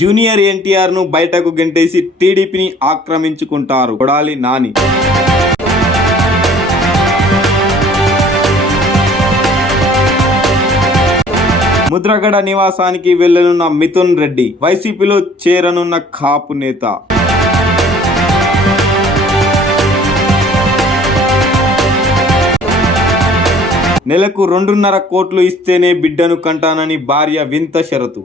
Junior NTR ను బయటకు గెంటేసి టీడీపీని ఆక్రమించుకుంటారు కొడాలి నాని. ముద్రగడ నివాసానికి వెళ్లనున్న మిథున్ రెడ్డి, వైసీపీలో చేరనున్న కాపు నేత. నెలకు 2.5 కోట్లు ఇస్తేనే బిడ్డను కంటానని భార్య వింత షరతు.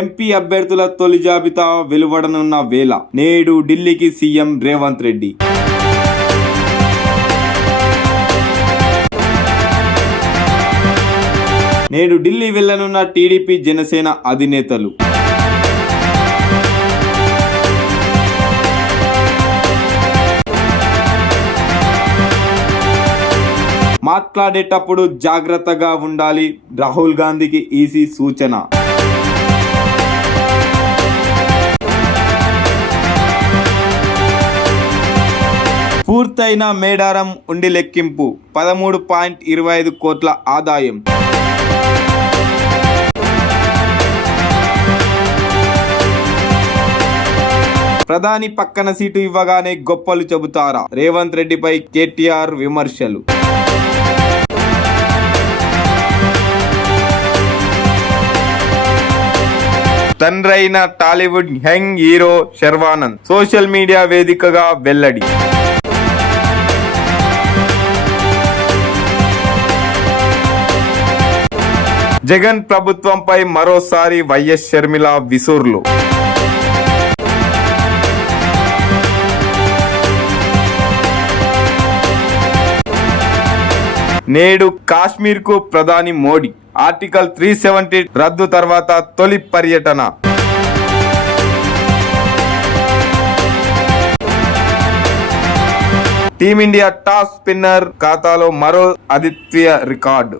ఎంపీ అభ్యర్థుల తొలి జాబితా వెలువడనున్న వేళ నేడు ఢిల్లీకి సీఎం రేవంత్ రెడ్డి. నేడు ఢిల్లీ వెళ్లనున్న టీడీపీ జనసేన అధినేతలు. మాట్లాడేటప్పుడు జాగ్రత్తగా ఉండాలి, రాహుల్ గాంధీకి ఈసీ సూచన. పూర్తయిన మేడారం ఉండి లెక్కింపు, 13.25 కోట్ల ఆదాయం. ప్రధాని పక్కన సీటు ఇవ్వగానే గొప్పలు చెబుతారా? రేవంత్ రెడ్డిపై కేటీఆర్ విమర్శలు. తండ్రైన Tollywood young hero Sharwanand social media వేదికగా వెల్లడి. జగన్ ప్రభుత్వంపై మరోసారి వైఎస్ షర్మిల విసుర్లు. నేడు కాశ్మీర్కు ప్రధాని మోడీ, ఆర్టికల్ 370 రద్దు తర్వాత తొలి పర్యటన. టీమిండియా టాప్ స్పిన్నర్ ఖాతాలో మరో అద్వితీయ రికార్డు.